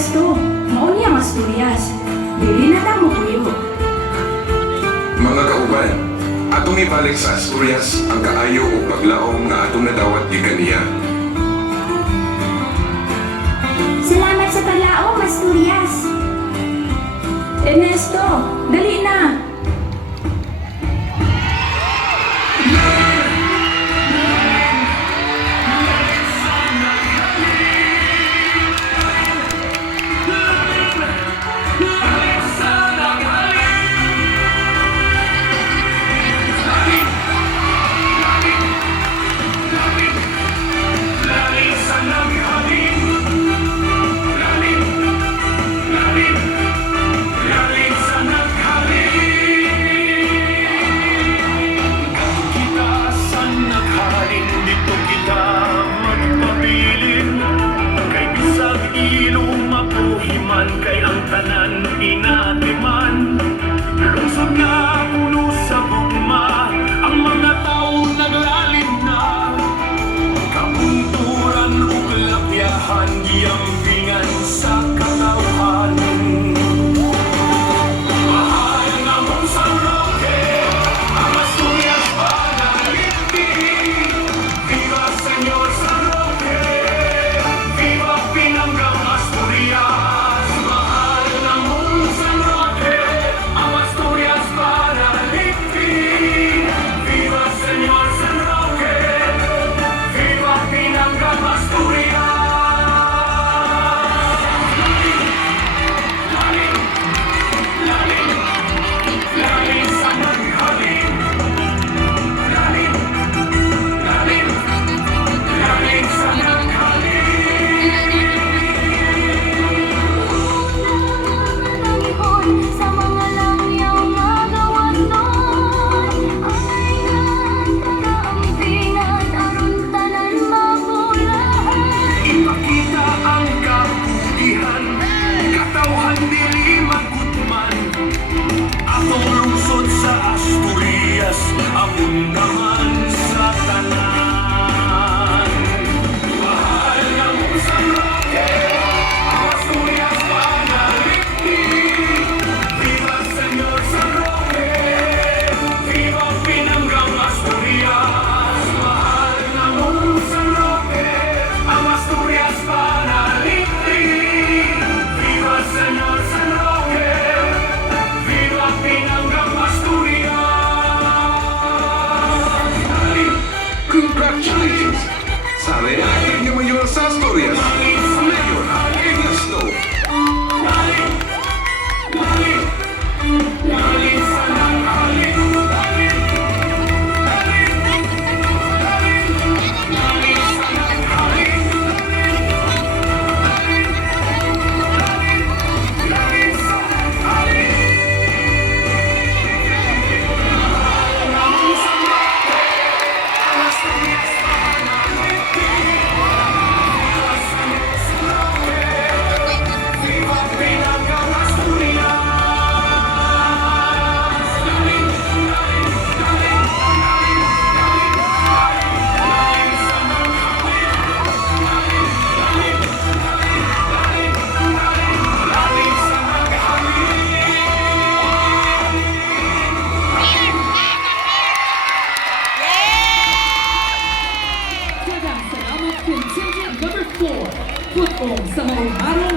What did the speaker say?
Ernesto, mao niya ang Asturias. Dili na ta mo kuyo. Mga kauban, atong ibalik sa Asturias ang kaayo o paglaom nga atong nadawat di kaniya. Salamat sa paglaom, Asturias. Ernesto, dali na. Kay ang tanan inatiman lungsod na puno sa bugma ang mga tao naglalim na kabunturan ug lapyahan giambingan sa katawhan mahal nga mong San Roque ang Asturias panaliti viva Señor San Roque viva Pinanggang Asturias. Sa Asturias, amon naman sa tanan. Mahal nga mong San Roque, ang Asturias panaliti. Viva Señor San Roque, viva Pinanggang Asturias. Mahal nga mong San Roque, ang Asturias panaliti. Viva Señor San Roque, viva Pinanggang Asturias. Congratulations! Sana natin yung mayor sa Asturias. Mayor Ernesto. Contingent number 4, football sa maong araw